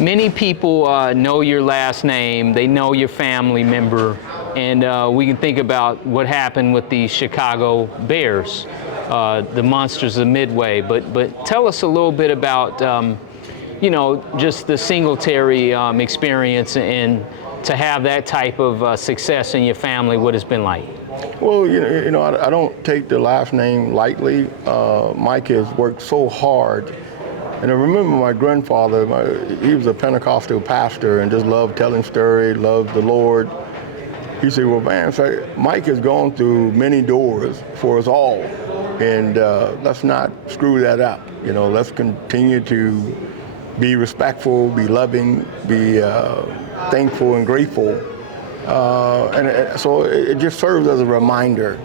Many people know your last name, they know your family member, and we can think about what happened with the Chicago Bears, the Monsters of Midway. But tell us a little bit about, just the Singletary experience and to have that type of success in your family, what it's been like. Well, I don't take the last name lightly. Mike has worked so hard. And I remember my grandfather, he was a Pentecostal pastor and just loved telling stories, loved the Lord. He said, well, Vantz, Mike has gone through many doors for us all. And let's not screw that up. Let's continue to be respectful, be loving, be thankful and grateful. And so it just serves as a reminder,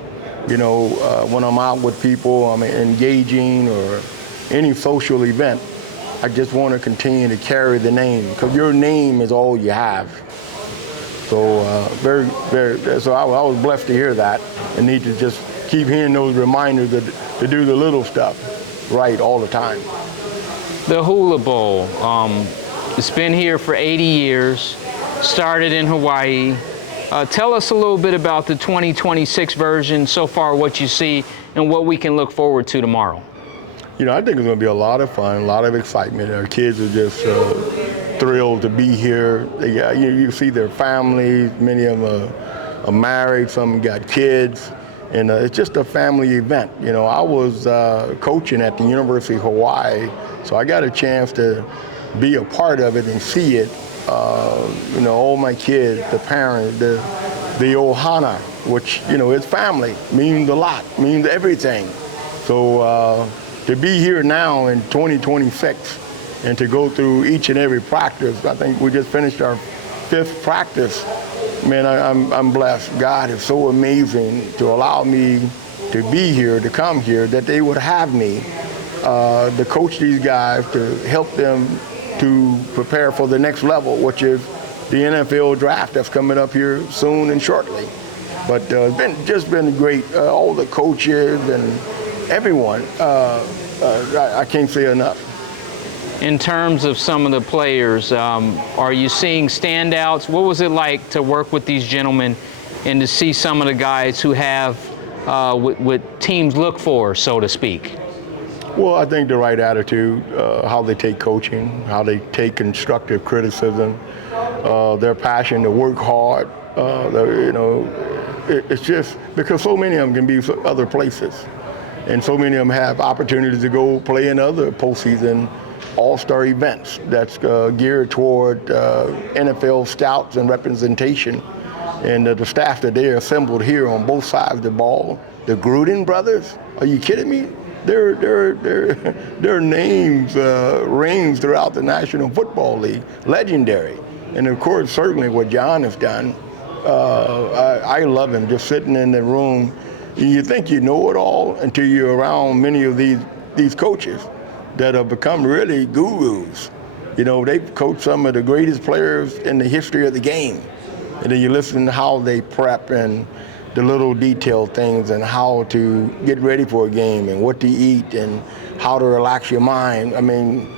when I'm out with people, I'm engaging or any social event, I just want to continue to carry the name because your name is all you have. So so I was blessed to hear that and need to just keep hearing those reminders to do the little stuff right all the time. The Hula Bowl, it's been here for 80 years, started in Hawaii. Tell us a little bit about the 2026 version, so far what you see and what we can look forward to tomorrow. I think it's going to be a lot of fun, a lot of excitement. Our kids are just thrilled to be here. You see their families, many of them are married, some got kids, and it's just a family event. I was coaching at the University of Hawaii, so I got a chance to be a part of it and see it. All my kids, the parents, the ohana, which, it's family, means a lot, means everything. So to be here now in 2026 and to go through each and every practice, I think we just finished our 5th practice. Man, I'm blessed. God is so amazing to allow me to be here, to come here, that they would have me to coach these guys, to help them to prepare for the next level, which is the NFL draft that's coming up here soon and shortly. But it's just been great. All the coaches and everyone, I can't say enough. In terms of some of the players, are you seeing standouts? What was it like to work with these gentlemen and to see some of the guys who have what teams look for, so to speak? Well, I think the right attitude, how they take coaching, how they take constructive criticism, their passion to work hard. It's just because so many of them can be other places. And so many of them have opportunities to go play in other postseason all-star events that's geared toward NFL scouts and representation. And the staff that they assembled here on both sides of the ball, the Gruden brothers, are you kidding me? Their names rings throughout the National Football League, legendary. And of course, certainly what John has done, I love him, just sitting in the room. You think you know it all until you're around many of these coaches that have become really gurus. They've coached some of the greatest players in the history of the game. And then you listen to how they prep and the little detailed things and how to get ready for a game and what to eat and how to relax your mind. I mean,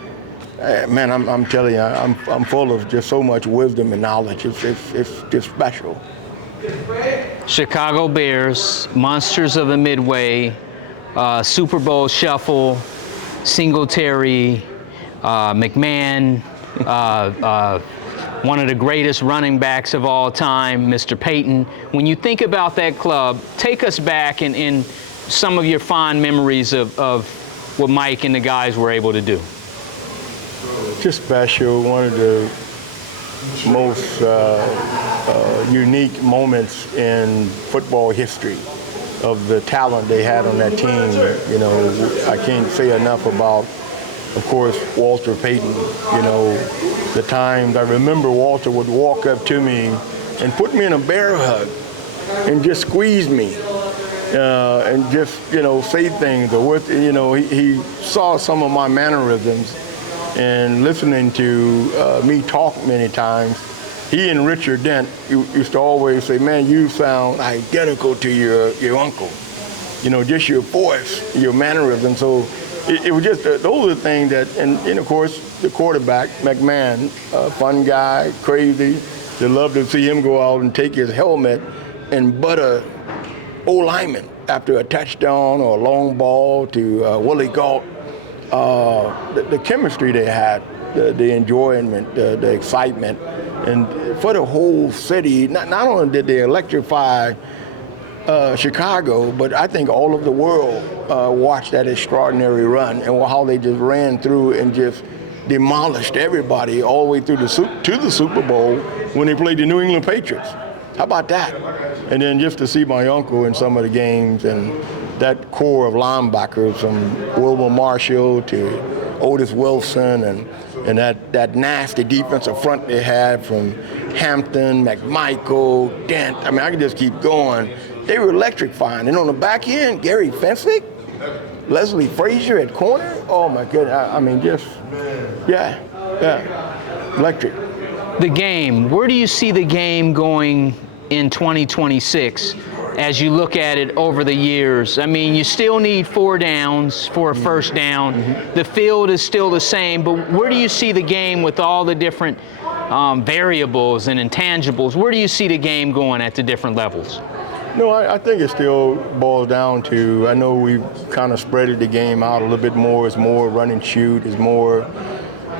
man, I'm telling you, I'm full of just so much wisdom and knowledge. It's just special. Chicago Bears, Monsters of the Midway, Super Bowl Shuffle, Singletary, McMahon, one of the greatest running backs of all time, Mr. Payton. When you think about that club, take us back in some of your fond memories of what Mike and the guys were able to do. Just special, one of the most unique moments in football history of the talent they had on that team. I can't say enough about, of course, Walter Payton. The times I remember Walter would walk up to me and put me in a bear hug and just squeeze me and just, say things. Or he saw some of my mannerisms and listening to me talk many times. He and Richard Dent used to always say, man, you sound identical to your uncle. Just your voice, your mannerism. So it was just those are the things that, and of course the quarterback McMahon, fun guy, crazy. They love to see him go out and take his helmet and butter O-lineman after a touchdown or a long ball to Willie Gault. The chemistry they had, the enjoyment, the excitement, and for the whole city. Not only did they electrify Chicago, but I think all of the world watched that extraordinary run and how they just ran through and just demolished everybody all the way through to the Super Bowl when they played the New England Patriots. How about that? And then just to see my uncle in some of the games and that core of linebackers from Wilbur Marshall to Otis Wilson and that nasty defensive front they had from Hampton, McMichael, Dent. I mean, I could just keep going. They were electrifying. And on the back end, Gary Fenwick, Leslie Frazier at corner. Oh my goodness. I mean, just, yeah, electric. The game, where do you see the game going in 2026 as you look at it over the years? I mean, you still need 4 downs for a first down. Mm-hmm. The field is still the same, but where do you see the game with all the different variables and intangibles? Where do you see the game going at the different levels? No, I think it still boils down to, I know we've kind of spreaded the game out a little bit more. It's more run and shoot. It's more, a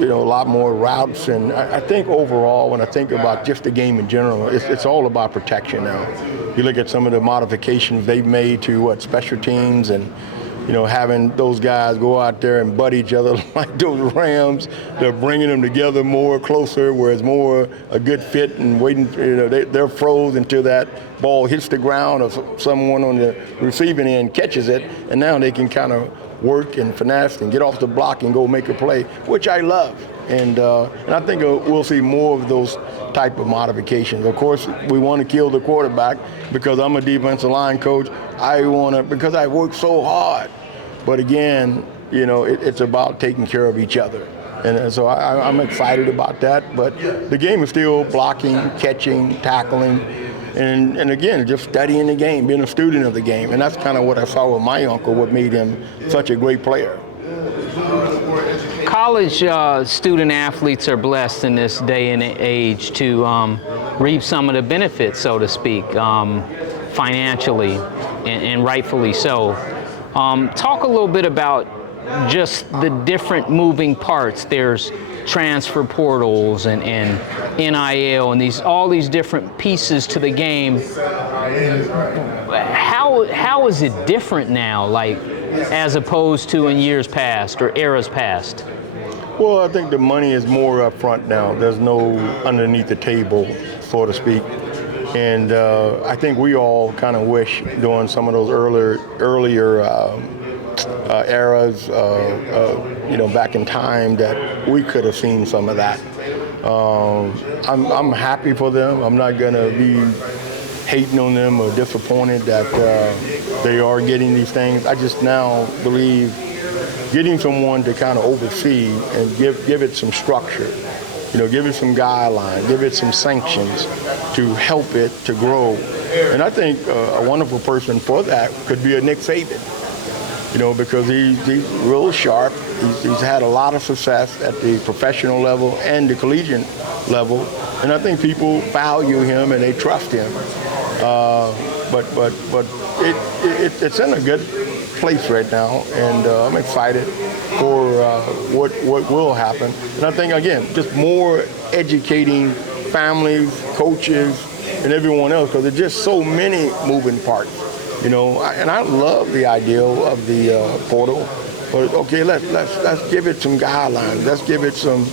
lot more routes. And I think overall, when I think about just the game in general, it's all about protection now. You look at some of the modifications they've made to special teams and, having those guys go out there and butt each other like those Rams. They're bringing them together more closer where it's more a good fit and waiting, they're froze until that ball hits the ground or someone on the receiving end catches it, and now they can kind of work and finesse and get off the block and go make a play, which I love. And I think we'll see more of those type of modifications. Of course, we want to kill the quarterback because I'm a defensive line coach. Because I work so hard. But again, it's about taking care of each other. And so I'm excited about that. But the game is still blocking, catching, tackling, and again, just studying the game, being a student of the game. And that's kind of what I saw with my uncle, what made him such a great player. College student athletes are blessed in this day and age to reap some of the benefits, so to speak, financially, and rightfully so. Talk a little bit about just the different moving parts. There's transfer portals and NIL and all these different pieces to the game. How is it different now, like as opposed to in years past or eras past? Well, I think the money is more up front now. There's no underneath the table, so to speak. And I think we all kind of wish during some of those earlier eras, back in time, that we could have seen some of that. I'm happy for them. I'm not going to be hating on them or disappointed that they are getting these things. I just now believe getting someone to kind of oversee and give it some structure, give it some guidelines, give it some sanctions to help it to grow. And I think a wonderful person for that could be a Nick Saban, because he's real sharp. He's had a lot of success at the professional level and the collegiate level. And I think people value him and they trust him. But it's in a good place right now, and I'm excited for what will happen. And I think, again, just more educating families, coaches, and everyone else, because there's just so many moving parts, and I love the idea of the portal. But okay, let's give it some guidelines. Let's give it some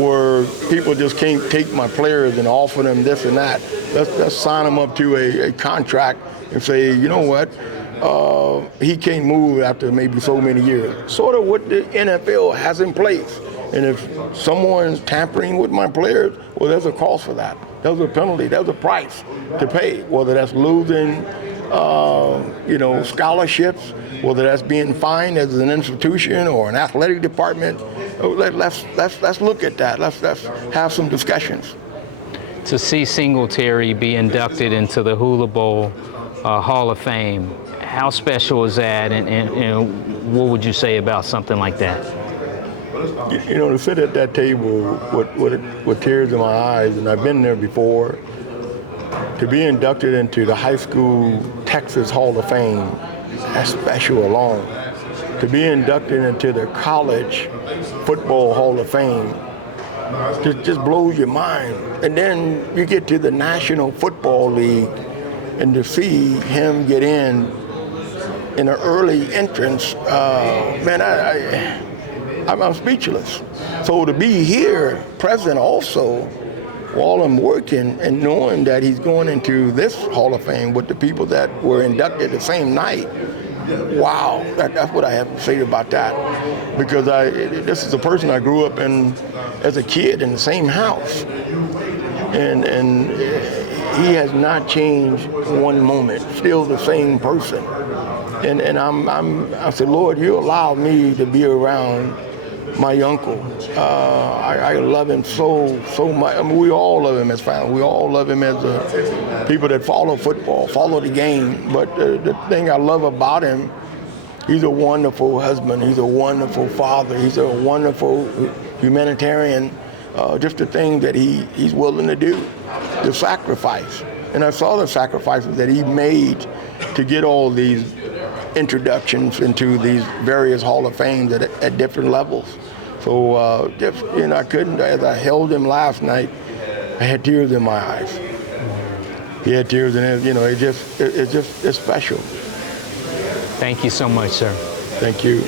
where people just can't take my players and offer them this and that. Let's sign them up to a contract and say, you know what, he can't move after maybe so many years. Sort of what the NFL has in place. And if someone's tampering with my players, well, there's a cost for that. There's a penalty. There's a price to pay, whether that's losing, scholarships, whether that's being fined as an institution or an athletic department. Let's look at that. Let's have some discussions. To see Singletary be inducted into the Hula Bowl Hall of Fame, How special is that, and what would you say about something like that? You know, to sit at that table with tears in my eyes, and I've been there before, to be inducted into the high school Texas Hall of Fame, that's special alone. To be inducted into the college football Hall of Fame just blows your mind. And then you get to the National Football League, and to see him get in an early entrance, man, I'm speechless. So to be here present also, while I'm working and knowing that he's going into this Hall of Fame with the people that were inducted the same night, wow, that's what I have to say about that. Because this is a person I grew up in as a kid in the same house. And he has not changed one moment, still the same person. And I said, Lord, you allowed me to be around my uncle. I love him so much. I mean, we all love him as family. We all love him as people that follow football, follow the game. But the thing I love about him, he's a wonderful husband. He's a wonderful father. He's a wonderful humanitarian. Just the thing that he's willing to do, the sacrifice. And I saw the sacrifices that he made to get all these introductions into these various Hall of Fames at different levels. So I couldn't, as I held him last night, I had tears in my eyes. He had tears in his, it's special. Thank you so much, sir. Thank you.